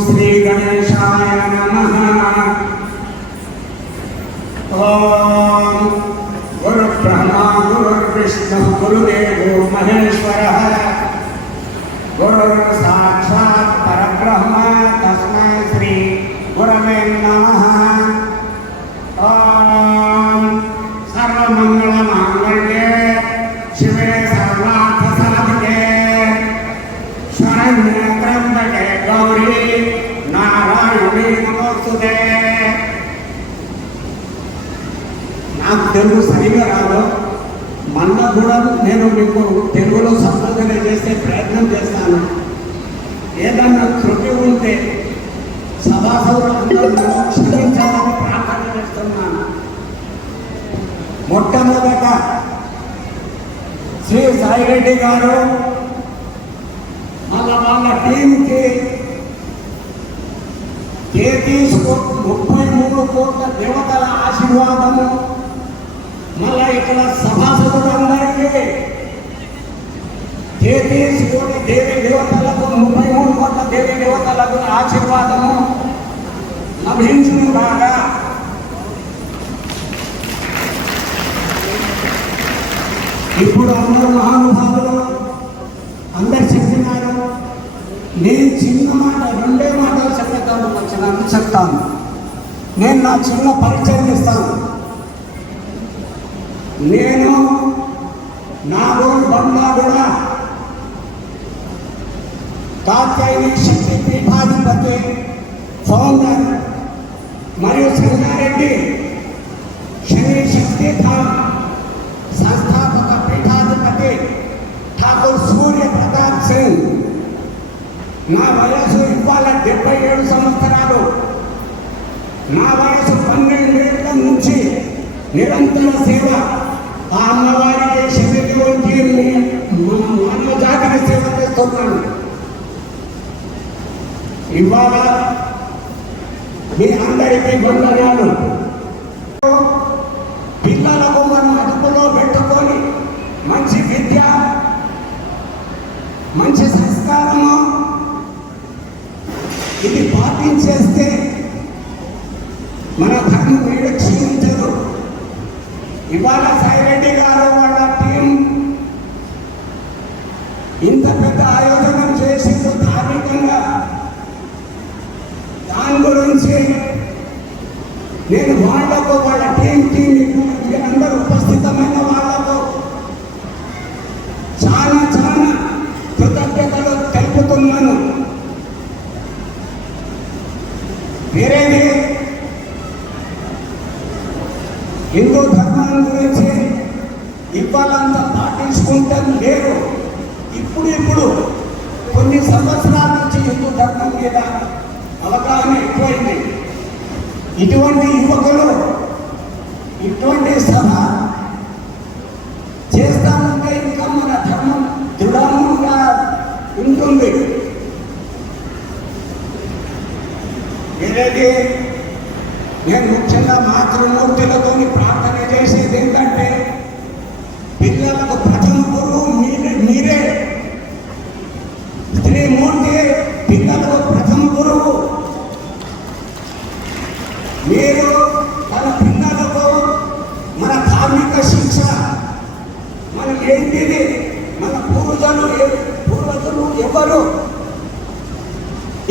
श्री गणेशाय नमः। ओम गुरु ब्रह्मा गुरुर्विष्णु गुरुदेवो महेश्वरः गुरु साक्षात् परब्रह्म तस्मै श्री गुरवे नमः। ओम सर्वमंगल मांगल्ये शिवे सर्वार्थ साधिके शरण्ये त्र्यंबके गौरी नारायणी नमोस्तुते। నాకు తెలుగు సరిగా రాదు, మళ్ళా కూడా నేను మీకు తెలుగులో సంబోధన చేసే ప్రయత్నం చేస్తాను. ఏదన్నా త్రుటి ఉంటే సభాసౌరంలో క్షమించాలని ప్రార్థన చేస్తున్నాను. మొట్టమొదట శ్రీ సాయిరెడ్డి గారు వాళ్ళ టీంకి 33 కోట్ల దేవతల ఆశీర్వాదము, మళ్ళా ఇక్కడ సభాసదులందరికీ 33 కోట్ల దేవి దేవతలకు 33 కోట్ల దేవి దేవతలకు ఆశీర్వాదము లభించును బాగా. ఇప్పుడు అందరూ మహానుభావులు అందరు చెప్పినారు. నేను చిన్న మాట, 2 మాటలు చెప్తాను. నేను నా చిన్న పరిచయం ఇస్తాను. నేను నాగోల్ బండ్లా కూడా కాత్యాయని శక్తి పీఠాధిపతి ఫౌండర్ మరియు సంగారెడ్డి శని శక్తిధామ్ సంస్థాపక పీఠాధిపతి ఠాకూర్ సూర్య ప్రతాప్ సింగ్. నా వయసు ఇవాళ 77 సంవత్సరాలు. నా వయసు 12 ఏళ్ల నుంచి నిరంతర సేవ, ఆ అమ్మవారికి శరీరంలోంచి మానవ జాతికి సేవ చేస్తున్నాను. ఇవాళ మీ అందరికీ వందనాలు. పిల్లలకు మనం అదుపులో పెట్టుకొని మంచి విద్య, మంచి సంస్కారము ఇది పాటించేస్తే మన ధర్మం వీడు క్షీణించదు. ఇవాళ సాయిరెడ్డి గారు వాళ్ళ టీం ఇంత పెద్ద ఆయోజనం చేసింది ధార్మికంగా. దాని గురించి నేను వాళ్లకు, వాళ్ళ టీంకి, అందరూ ఉపస్థితమైన వాళ్లకు చాలా కృతజ్ఞతలు తెలుపుతున్నాను. వేరేది హిందూ ధర్మం గురించి ఇవ్వాలంతా పాటించుకుంటారు లేరు. ఇప్పుడు కొన్ని సంవత్సరాల నుంచి హిందూ ధర్మం మీద అవగాహన ఎక్కువైంది. ఇటువంటి యువకులు ఇటువంటి సభ చేస్తామంటే ఇంకా మన ధర్మం దృఢంగా ఉంటుంది. వేరేది నేను ముఖ్యంగా మాతృమూర్తులతో ప్రార్థన చేసేది ఏంటంటే, పిల్లలకు ప్రథమ గురువు మీరే. స్త్రీమూర్తి పిల్లలకు ప్రథమ గురువు. మీరు మన పిల్లలకు మన ధార్మిక శిక్ష, మనం ఏంటిది, మన పూర్వజులు ఎవరు,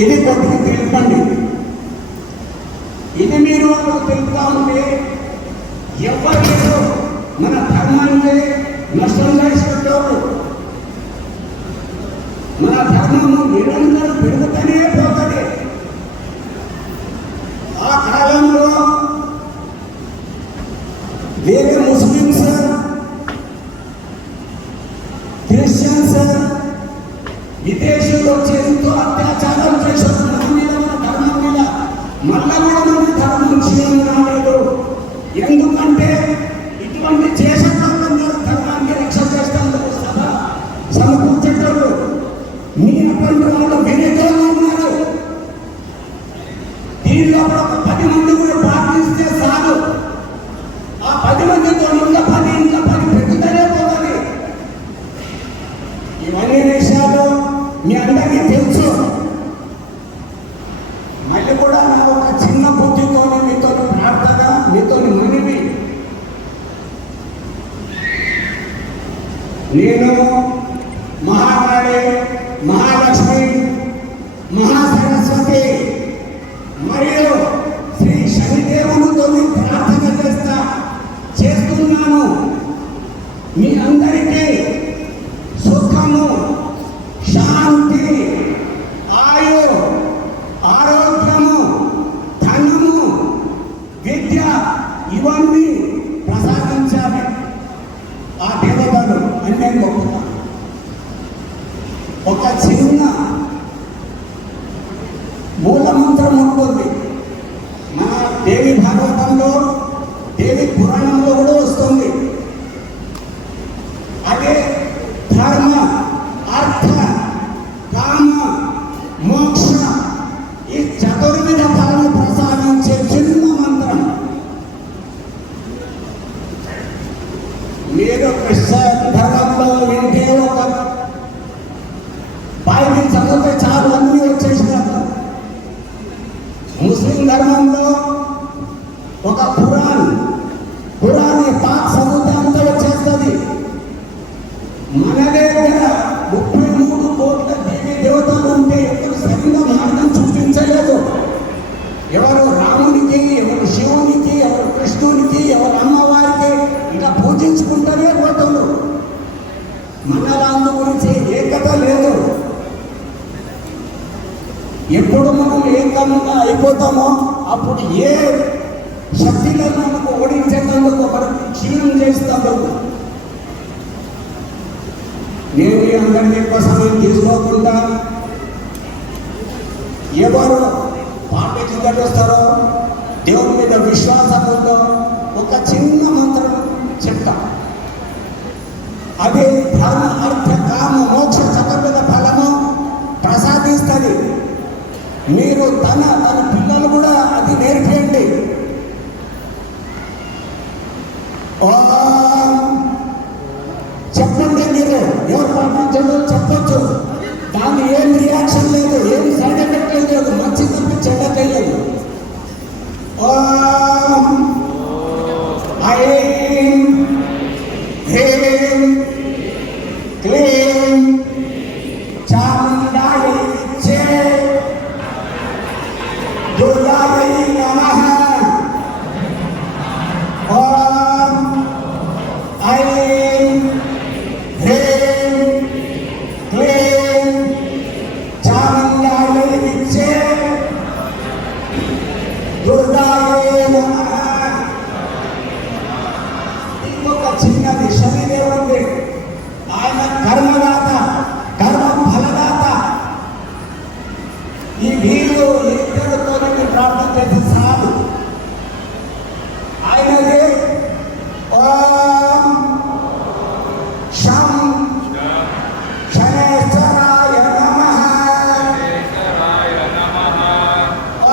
ఇది కొద్దిగా తెలుపండి. ఇది మీరు తెలుపుతా ఉంటే ఎవరు మన ధర్మాన్ని నష్టం చేసేటప్పుడు మన ధర్మము నిరంతరం పెరుగుతూనే పోతుంది. ఆ కాలంలో వేరే ముస్లిమ్స్, క్రిస్టియన్స్, విదేశీయులు వచ్చి ఎంతో అత్యాచారం చేశారు మన మీద, మన ధర్మం మీద. మళ్ళా కూడా మన ధర్మం క్షీణం రాలేదు. ఎందుకంటే ఇటువంటి చేసేటప్పుడు ధర్మాన్ని రక్ష చేస్తాను సమకూర్చేటప్పుడు మీ అటువంటి వాళ్ళు వినేతో ఉన్నారు. దీనిలో ఒక 10 మంది కూడా పాటిస్తే చాలు. ఆ 10 మందితో ఇంకా 10 పెరుగుతూనే పోతుంది. ఇవన్నీ విషయాలు మీ అందరికీ తెలుసు. నేను మహాకాళి, మహాలక్ష్మి, మహాసరస్వతి మరియు శ్రీ శనిదేవునితో ప్రార్థన చేస్తున్నాను. మీ అందరికీ సుఖము, శాంతి, ఆయు, ఆరోగ్యము, ధనము, విద్య ఇవన్నీ ప్రసాదించాలి ఆ దేవతలు అని నేను మొక్కుతాను. ఒక చిన్న మూలమంత్రం ఉంటుంది. మన దేవి భాగవతంలో, దేవి పురాణంలో కూడా వస్తుంది. అదే ధర్మ, అర్థ, కామ, మోక్ష ఈ చతుర్విధ ఫలము ప్రసాదించే చిన్న మంత్రం. మీరు క్రిస్టియన్ ధర్మంలో వింటే ఒక బైబిల్ చదివితే చాలు అన్నీ వచ్చేసినట్టు. ముస్లిం ధర్మంలో ఒక ఖురాన్ పాక్ చదివితే అంతా వచ్చేస్తుంది. మన దగ్గర 33 కోట్ల దేవీ దేవతలు ఉంటే ఎవరు సరిగా మార్గం చూపించలేదు. ఎవరు రామునికి, ఎవరు శివునికి, ఎవరు కృష్ణునికి, ఎవరు అమ్మవారికి ఇలా పూజించుకుంటూనే పోతున్నారు. మన రాందు గురించి ఏకత లేదు. ఎప్పుడు మనం ఏకంగా అయిపోతామో అప్పుడు ఏ శక్తులను మనకు ఓడించేందుకు మనకు క్షీణం చేస్తాము. నేను మీ అందరినీ ఎక్కువ సమయం తీసుకోకుండా ఎవరు పార్టీకి గడుస్తారో, దేవుని మీద విశ్వాసం ఉందో ఒక చిన్న మంత్రం చెప్తా. అదే ధర్మ, అర్థ, కామ, మోక్ష చతుర్విధ ఫలము ప్రసాదిస్తుంది. మీరు తన పిల్లలు కూడా అది నేర్పేయండి. చెప్పండి. మీరు ఎవరు పాటించదో చెప్పచ్చు. దాన్ని ఏం రియాక్షన్ లేదు, ఏం సైడ్ ఎఫెక్ట్ లేదు, మంచి తప్ప చెడ్డకే లేదు. ఐం హ్రీం క్లీం చాముండాయై విద్యే దుర్గాయై నమః. ఓం ఐం హ్రీం క్లీం చాముండాయై విద్యే దుర్గాయై నమః. ఇంకొక చిన్నది శనిదేవుడి, ఆయన కర్మదాత, కర్మ ఫలదాత. ఈ వీరు ఇద్దరితో ప్రార్థన చేసి చాలు. ఆయనది ఓం శం శనేశ్వరాయ నమః.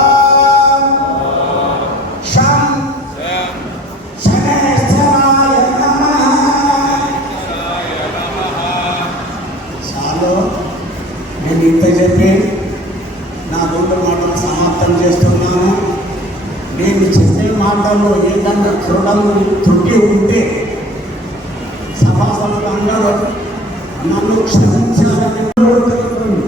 ఓం శం శనేశ్వరాయ నమః. చాలు. నేను ఇంత చెప్పి నా 2 మాటలు సమాప్తం చేస్తున్నాను. నేను చెప్పే మాటల్లో ఏదన్నా త్రుటి ఉంటే సభాసదులు అందరూ నన్ను క్షమించాలని కోరుతున్నాను.